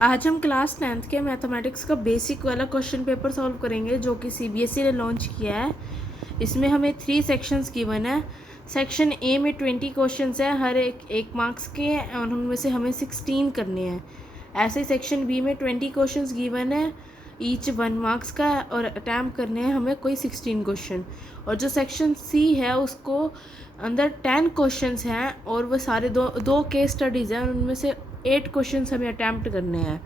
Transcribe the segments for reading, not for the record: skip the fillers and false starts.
आज हम class 10th के मैथमेटिक्स का बेसिक वाला क्वेश्चन पेपर सॉल्व करेंगे जो कि सीबीएसई ने लॉन्च किया है। इसमें हमें 3 सेक्शंस गिवन है। सेक्शन ए में 20 क्वेश्चंस है, हर एक मार्क्स के हैं और उनमें से हमें 16 करने हैं। ऐसे सेक्शन बी में 20 क्वेश्चंस गिवन है, ईच 1 मार्क्स का, और अटैम्प्ट करने हैं हमें कोई 16 क्वेश्चन। और जो सेक्शन सी है उसको अंदर 10 क्वेश्चंस हैं और वो सारे दो केस स्टडीज़ हैं, उनमें से 8 क्वेश्चंस हमें अटैम्प्ट करने हैं।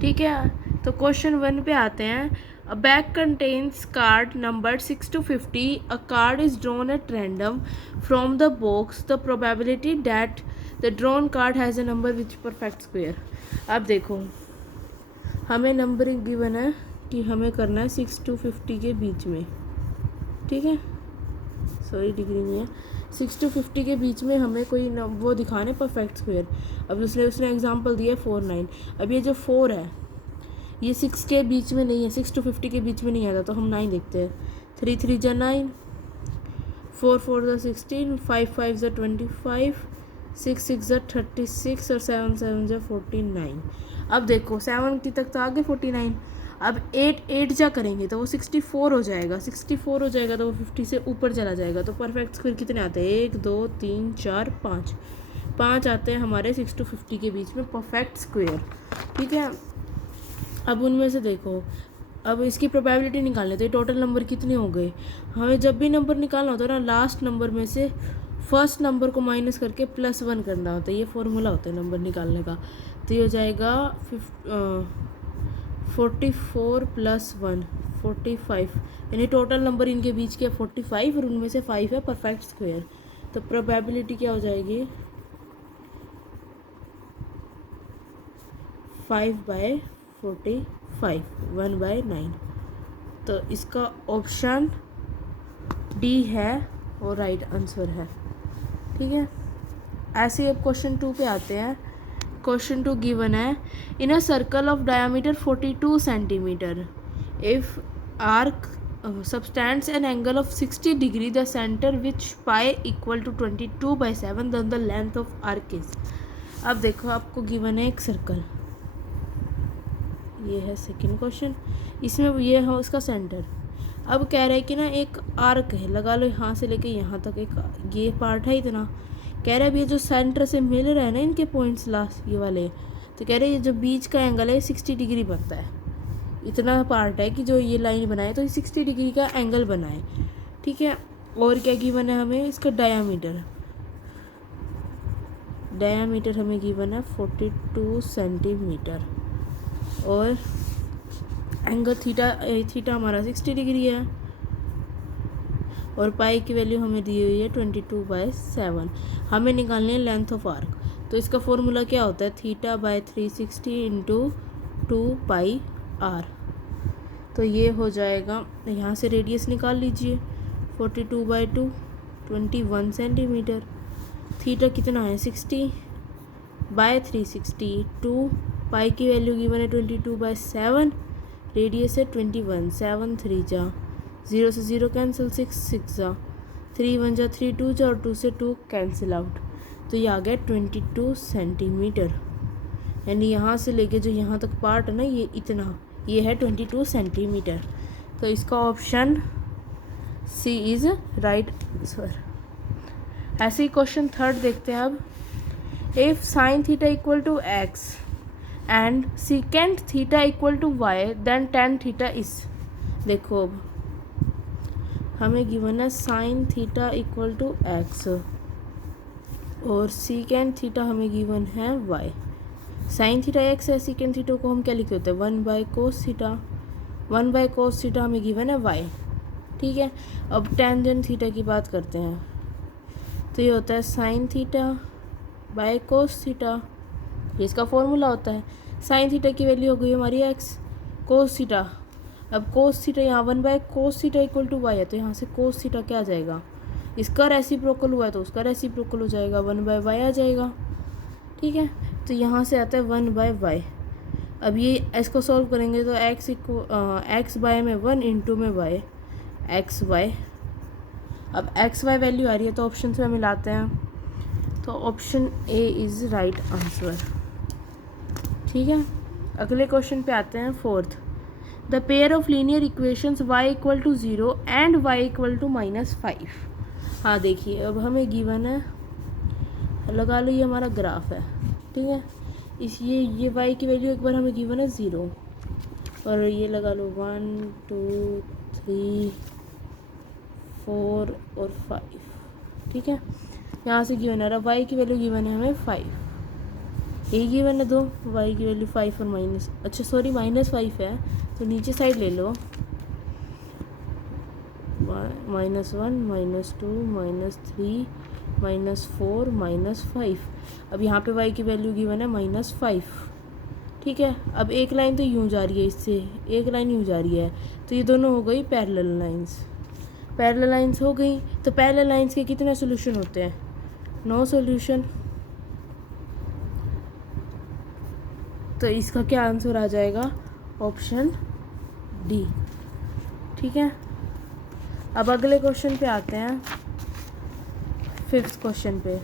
ठीक है, तो क्वेश्चन 1 पे आते हैं। अ bag contains card number 6 to 50. A card is drawn at random from the box. The probability that the drawn card has a number which perfect square. अब देखो, हमें नंबरिंग गिवन है कि हमें करना है 6 to 50 के बीच में। ठीक है, सॉरी डिग्री नहीं है, 6 to 50 के बीच में हमें कोई वो दिखाने परफेक्ट स्क्वायर। अब उसने एग्जांपल दिया 4 9। अब ये जो 4 है ये 6 के बीच में नहीं है, 6 to 50 के बीच में नहीं आता, तो हम 9 देखते हैं। 3 3 जा 9, 4 4 जा 16, 5 5 जा 25, 6 6 जा 36 और 7 7 जा 49। अब देखो 70 तक तो आगे 49। अब 8 8 जा करेंगे तो वो 64 हो जाएगा, 64 हो जाएगा तो वो 50 से ऊपर चला जाएगा। तो परफेक्ट स्क्वायर कितने आते हैं? 1 2 3 4 5 5 आते हैं हमारे 6 to 50 के बीच में परफेक्ट स्क्वायर। ठीक है, अब उनमें से देखो, अब इसकी प्रोबेबिलिटी निकालने, तो ये टोटल नंबर कितने हो गए। हमें जब भी नंबर निकालना होता है ना, लास्ट नंबर में से फर्स्ट नंबर को माइनस करके +1 करना होता है। ये फॉर्मूला होता है नंबर निकालने का। तो ये हो जाएगा 44 + 1 45, यानी टोटल नंबर इनके बीच के 45 और उनमें से 5 है परफेक्ट स्क्वायर। तो प्रोबेबिलिटी क्या हो जाएगी? 5/45, 1/9। तो इसका ऑप्शन डी है वो राइट आंसर है। ठीक है, ऐसे ही अब क्वेश्चन 2 पे आते हैं। क्वेश्चन 2 गिवन है, in a circle of diameter 42 centimetre, if arc subtends an angle of 60 degree, the center which pi equal to 22/7, then the length of arc is. अब देखो, आपको गिवन है एक सर्कल, ये है सेकंड क्वेश्चन। इसमें ये है उसका सेंटर। अब कह रहा है कि ना एक आर्क है, लगा लो यहाँ से लेके यहाँ तक एक ये पार्ट है इतना। कह रहा है अब ये जो सेंटर से मिल रहा है ना इनके पॉइंट्स लास्ट ये वाले, तो कह रहे हैं ये जो बीच का एंगल है 60 डिग्री बनता है। इतना पार्ट है कि जो ये लाइन बनाए तो 60 डिग्री का एंगल बनाए। ठीक है, और क्या गिवन है हमें? इसका डायामीटर हमें गिवन है 42 सेंटीमीटर, और एंगल थीटा हमारा 60 डिग्री है, और पाई की वैल्यू हमें दी हुई है 22/7। हमें निकालनी है लेंथ ऑफ आर्क। तो इसका फॉर्मूला क्या होता है? θ/360 × 2πr। तो ये हो जाएगा, यहाँ से रेडियस निकाल लीजिए, 42/2 21 सेंटीमीटर। थीटा कितना है? 60/360, 2 पाई की वैल्यू गिवन है 22/7, रेडियस है 21, 7 3 जा 0 से 0 कैंसिल, 6 6 जा 3 1 जा 3 2 जा और 2 से 2 कैंसिल आउट। तो ये आ गया 22 सेंटीमीटर, यानी यहाँ से लेके जो यहाँ तक पार्ट है ना ये इतना, ये है 22 सेंटीमीटर। तो इसका option C is right answer. ऐसे ही क्वेश्चन 3 देखते हैं अब। If sin θ = x and secant θ = y, then tan θ is। देखो, अब हमें गिवन है sin θ = x और secant θ हमें गिवन है y। sin θ x है, secant θ को हम क्या लिखते होते हैं? 1/cos θ। 1/cos θ हमें गिवन है y। ठीक है, अब टेंजेंट थीटा की बात करते हैं। तो ये होता है sin θ/cos θ, ये इसका फॉर्मूला होता है। sin θ की वैल्यू हो गई हमारी x, cos θ, अब cos θ यहाँ 1/cos θ = y है, तो यहाँ से cos θ क्या आ जाएगा? इसका रेसिप्रोकल हुआ है तो उसका रेसिप्रोकल हो जाएगा, 1/y आ जाएगा। ठीक है, तो यहाँ से आता है 1/y। अब ये इसको सॉल्व करेंगे तो x बाय में 1 इंटू में y, एक्स वाई। अब एक्स वाई वैल्यू आ रही है तो ऑप्शन में मिलाते हैं, तो option A is right answer. ठीक है, अगले क्वेश्चन पे आते हैं, fourth. The pair of linear equations y equal to 0 and y equal to -5। हाँ देखिए, अब हमें गिवन है, लगा लो ये हमारा ग्राफ है, ठीक है। इस ये y की वैल्यू एक बार हमें गिवन है 0, और ये लगा लो 1 2 3 4 और 5, ठीक है। यहाँ से गिवन आ रहा, y की वैल्यू गिवन है हमें 5, ये गिवन है 2, y की वैल्यू 5 और -5 है, तो नीचे साइड ले लो, -1 -2 -3 -4 -5। अब यहाँ पे y की वैल्यू गिवन है -5, ठीक है। अब एक लाइन तो यूँ जा रही है, इससे एक लाइन यूँ जा रही है, तो ये दोनों हो गई पैरेलल लाइंस। पैरेलल लाइंस हो गई, तो पैरेलल लाइंस के कितने सॉल्यूशन होते हैं? 9 सॉल्यूशन। तो इसका क्या आंसर आ जाएगा? ऑप्शन डी, ठीक है। अब अगले क्वेश्चन पे आते हैं, फिफ्थ क्वेश्चन पे।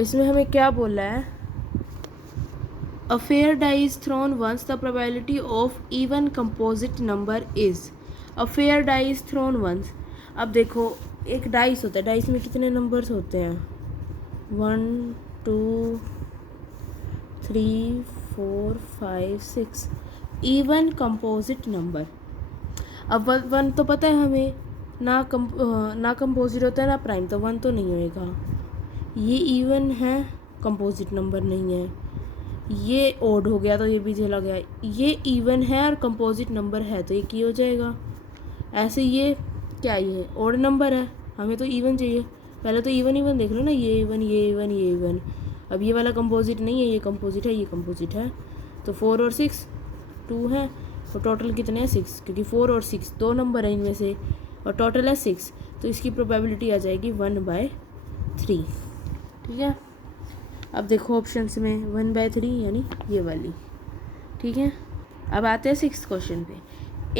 इसमें हमें क्या बोला है? A fair die is thrown once, the probability of even composite number is। A fair die is thrown once। अब देखो, एक डाइस होता है, डाइस में कितने नंबर्स होते हैं? 1 2 3 4 5 6 इवन कंपोजिट नंबर। अब 1 तो पता है हमें, ना कंपोजिट होता है ना प्राइम, तो 1 तो नहीं होएगा। ये इवन है, कंपोजिट नंबर नहीं है। ये ओड हो गया तो ये भी चला गया। ये इवन है और कंपोजिट नंबर है, तो ये की हो जाएगा। ऐसे ये क्या, ये ओड नंबर है, हमें तो इवन चाहिए। पहले तो इवन देख लो ना, ये इवन ये इवन ये इवन। अब ये वाला कंपोजिट नहीं है, ये कंपोजिट है, ये कंपोजिट है। तो 4 और 6 2 है, और टोटल कितने हैं? 6, क्योंकि 4 और 6 दो नंबर है इनमें से, और टोटल है 6, तो इसकी प्रोबेबिलिटी आ जाएगी 1/3, ठीक है। अब देखो ऑप्शंस में 1/3 यानी ये वाली, ठीक है। अब आते हैं 6th क्वेश्चन पे।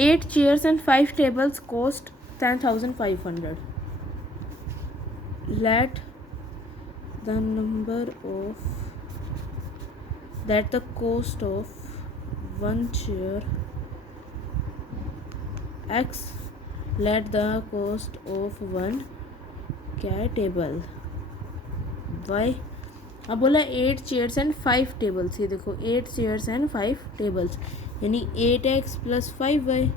8 chairs and 5 tables cost 10,500। Let the number of that the cost of 1 chair x, let the cost of 1 क्या है टेबल y। अब बोला 8 चेयर्स एंड 5 टेबल्स। ये देखो 8 चेयर्स एंड 5 टेबल्स, यानी 8x + 5y।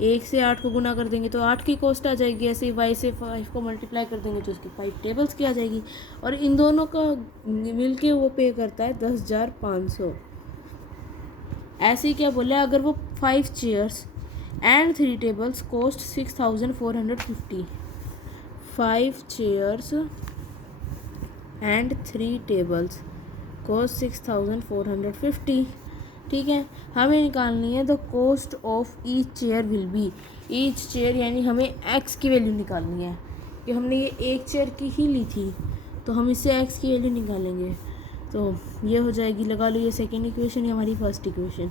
1 से 8 को गुना कर देंगे तो 8 की कॉस्ट आ जाएगी। ऐसे ही y से 5 को मल्टीप्लाई कर देंगे तो उसकी 5 टेबल्स की आ जाएगी। और इन दोनों का मिल के वो पे करता है 10,500। ऐसे ही क्या बोला, अगर वो 5 chairs and 3 tables cost 6,450। 5 chairs and 3 tables cost 6,450, ठीक है। हमें निकालनी है the cost of each chair will be. Each chair यानी हमें एक्स की वैल्यू निकालनी है, कि हमने ये एक चेयर की ही ली थी, तो हम इससे एक्स की वैल्यू निकालेंगे। तो ये हो जाएगी, लगा लो ये सेकेंड इक्वेशन है हमारी first equation.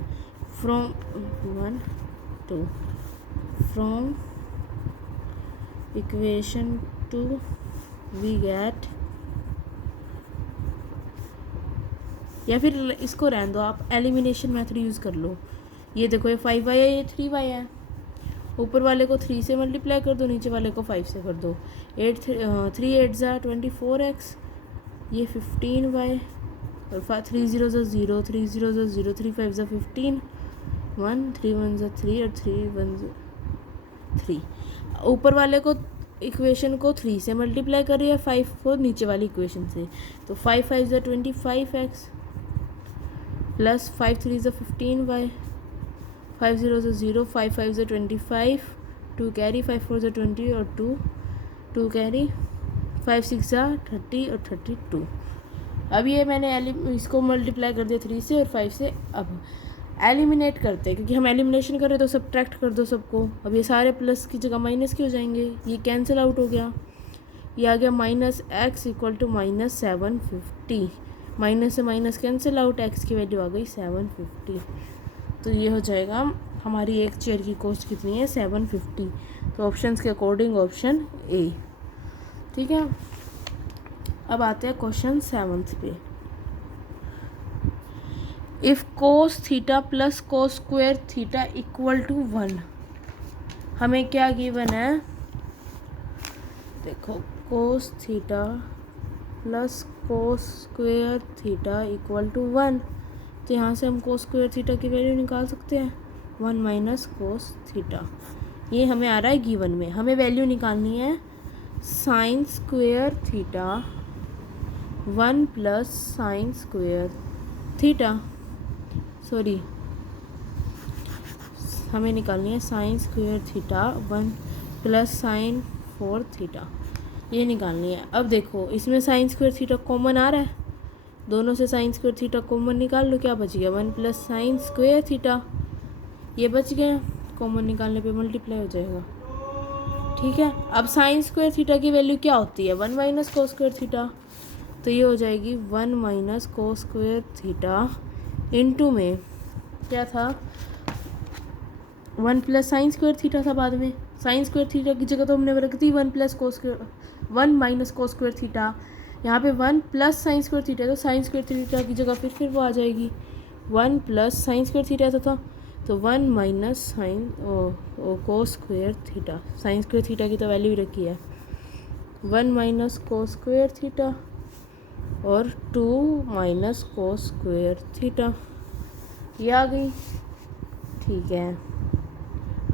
From 1 2 from equation 2 we get, या फिर इसको रहने दो, आप एलिमिनेशन मेथड यूज़ कर लो। ये देखो ये 5y है, ये 3y है। ऊपर वाले को 3 से मल्टीप्लाई कर दो, नीचे वाले को 5 से कर दो। 3 8 ज़ा 24x, ये 15y, और 3 0 ज़ा 0, 3 0 ज़ा 0, 3 5 ज़ा 15, 1 3 1 ज़ा 3 और 3 1 ज़ा 3। ऊपर वाले को इक्वेशन को 3 से मल्टीप्लाई कर रही है, 5 को नीचे वाली इक्वेशन से। तो 5 5 ज़ा 25x प्लस 5 3 ज़ा 15y, 5 0 ज़ा 0, 5 5 ज़ा 25, 2 कैरी, 5 4 ज़ा 20 और 2 कैरी, 5 6 ज़ा 30 और 32। अब ये मैंने इसको मल्टीप्लाई कर दिया 3 से और 5 से। अब एलिमिनेट करते हैं, क्योंकि हम एलिमिनेशन कर रहे हैं तो सब्ट्रैक्ट कर दो सबको। अब ये सारे प्लस की जगह माइनस के हो जाएंगे, ये कैंसिल आउट हो गया। ये आ गया -x = -750। माइनस से माइनस कैंसिल आउट, x की वैल्यू आ गई 750। तो ये हो जाएगा हमारी एक चेयर की कॉस्ट कितनी है? 750। तो ऑप्शंस के अकॉर्डिंग ऑप्शन ए, ठीक है। अब आते हैं क्वेश्चन 7th पे। If cos theta plus cos square theta equal to 1, हमें क्या गिवन है, देखो cos theta plus cos square theta equal to 1, तो यहाँ से हम कोस स्क्वायर थीटा की वैल्यू निकाल सकते हैं 1 माइनस कोस थीटा। ये हमें आ रहा है गिवन में। हमें वैल्यू निकालनी है sine square theta 1 plus sine square theta, sorry हमें निकालनी है sine square theta 1 plus sign 4 theta, ये निकालनी है। अब देखो इसमें साइन स्क्वायर थीटा कॉमन आ रहा है, दोनों से साइन स्क्वायर थीटा कॉमन निकाल लो, क्या बच गया 1 प्लस साइन स्क्वायर थीटा, ये बच गया, कॉमन निकालने पे मल्टीप्लाई हो जाएगा। ठीक है, अब साइन स्क्वायर थीटा की वैल्यू क्या होती है 1 माइनस कोस स्क्वायर थीटा, तो ये हो जाएगी 1 minus cos square theta into में क्या था 1 प्लस साइन स्क्वायर थीटा था, बाद में साइन स्क्वायर थीटा की जगह तो हमने रख दी 1 plus cos square 1 minus cos square theta, यहाँ पे 1 प्लस साइन स्क्वायर थीटा, तो साइन स्क्वायर थीटा की जगह फिर वो आ जाएगी 1 प्लस साइन स्क्वायर थीटा था तो 1 minus sine cos square theta, sine square theta की तो वैल्यू ही रखी है 1 माइनस कोस स्क्वायर थीटा और 2 माइनस कोस स्क्वायर थीटा, ये आ गई। ठीक है,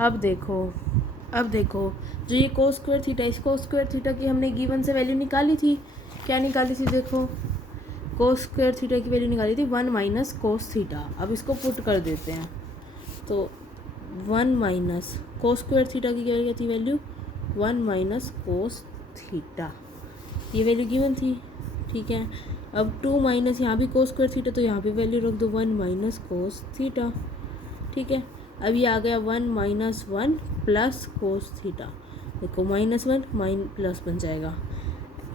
अब देखो जो ये कोस स्क्वायर थीटा, इस कोस स्क्वायर थीटा की हमने गिवन से वैल्यू निकाली थी, क्या निकाली थी, देखो कोस स्क्वायर थीटा की वैल्यू निकाली थी 1 माइनस कोस थीटा। अब इसको पुट कर देते हैं, तो 1 माइनस कोस स्क्वायर थीटा की क्या थी वैल्यू 1 माइनस कोस थीटा, ये वैल्यू गिवन थी। ठीक है, अब 2 माइनस यहाँ भी कोस स्क्वायर थीटा, तो यहाँ पे वैल्यू रख दो 1 माइनस कोस थीटा। ठीक है, अब ये आ गया 1 माइनस 1 प्लस कोस थीटा, देखो -1 प्लस बन जाएगा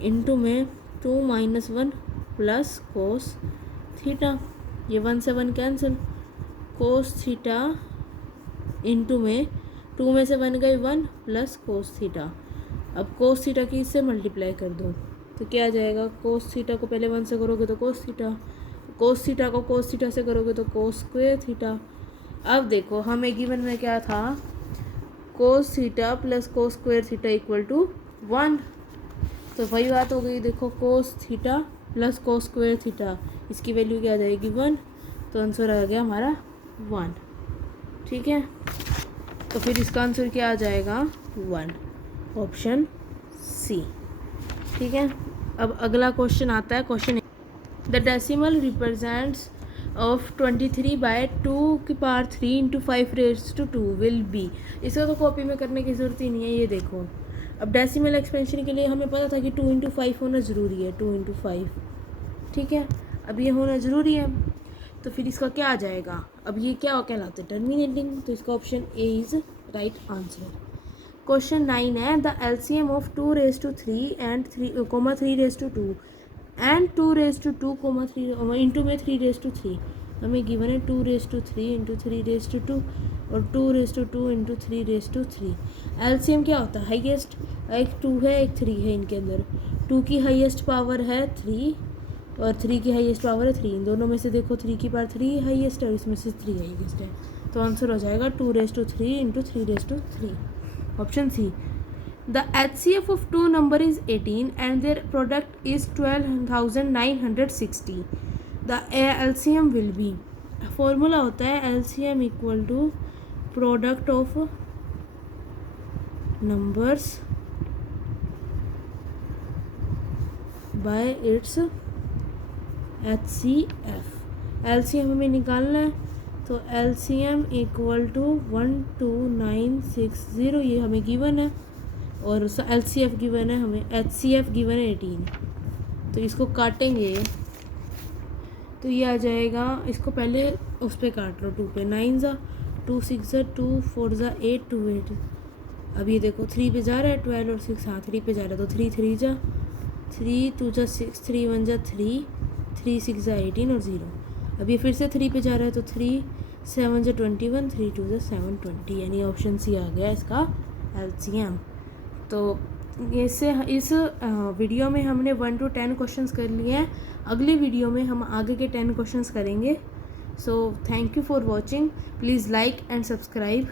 इनटू में 2 माइनस 1 प्लस कोस थीटा, ये 1 से 1 कैंसिल, कोस थीटा इनटू में 2 में से 1 गए 1 प्लस कोस थीटा। अब कोस थीटा की इससे मल्टीप्लाई कर दो तो क्या आ जाएगा, कोस थीटा को पहले 1 से करोगे तो कोस थीटा, कोस थीटा को कोस थीटा से करोगे तो कोस स्क्वायर थीटा। अब देखो हमें गिवन में क्या था, cos theta plus cos square theta equal to 1, तो वही बात हो गई। देखो cos theta plus cos square theta, इसकी वैल्यू क्या आ जाएगी 1, तो आंसर आ गया हमारा 1। ठीक है, तो फिर इसका आंसर क्या आ जाएगा 1, ऑप्शन सी। ठीक है, अब अगला क्वेश्चन आता है, question the decimal represents of 23/2⁵ into 5⁻² will be. इसका तो कॉपी में करने की ज़रूरत ही नहीं है, ये देखो अब डेसिमल एक्सपेंशन के लिए हमें पता था कि 2 × 5 होना ज़रूरी है, 2 × 5। ठीक है, अब ये होना ज़रूरी है, तो फिर इसका क्या आ जाएगा, अब ये क्या कहलाते हैं टर्मिनेटिंग, तो इसका option A is right answer. Question 9 है, the LCM of 2⁻³ and 3⁻2 and 2⁻2, into में 3⁻3, हमें गिवन है 2⁻3 इंटू 3⁻2 और 2⁻2 इंटू 3⁻3। एलसीएम क्या होता है, हाईएस्ट, एक 2 है एक 3 है, इनके अंदर 2 की हाईएस्ट पावर है 3 और 3 की हाईएस्ट पावर है 3, इन दोनों में से देखो 3 की पावर 3 हाईएस्ट है और इसमें से 3 हाईएस्ट है, तो आंसर हो जाएगा 2⁻3 into 3⁻3, option C. The HCF of two number is 18 and their product is 12,960. The LCM will be, formula होता है LCM equal to product of numbers by its HCF। LCM हमें निकालना है, तो LCM इक्वल टू 12960, ये हमें given है, और LCF गिवन है हमें, HCF गिवन है 18, तो इसको काटेंगे तो ये आ जाएगा, इसको पहले उस पर काट लो 2 पे, 9 ज़ा 2 6 ज़ा 2 4 ज़ा 8 2 8, अब ये देखो 3 पे जा रहा है 12 और 6, हाँ 3 पे जा रहा है, तो 3 3 ज़ा 3 2 ज़ा 6 3 1 ज़ा 3 3 6 ज़ा 18 और 0, अब ये फिर से 3 पे जा रहा है, तो 3 7 ज़ा 21 3 2 ज़ा 7 20, यानी ऑप्शन सी आ गया इसका LCM। तो इससे इस वीडियो में हमने 1 to 10 क्वेश्चंस कर लिए हैं, अगली वीडियो में हम आगे के 10 क्वेश्चंस करेंगे। So thank you for watching. Please like and subscribe.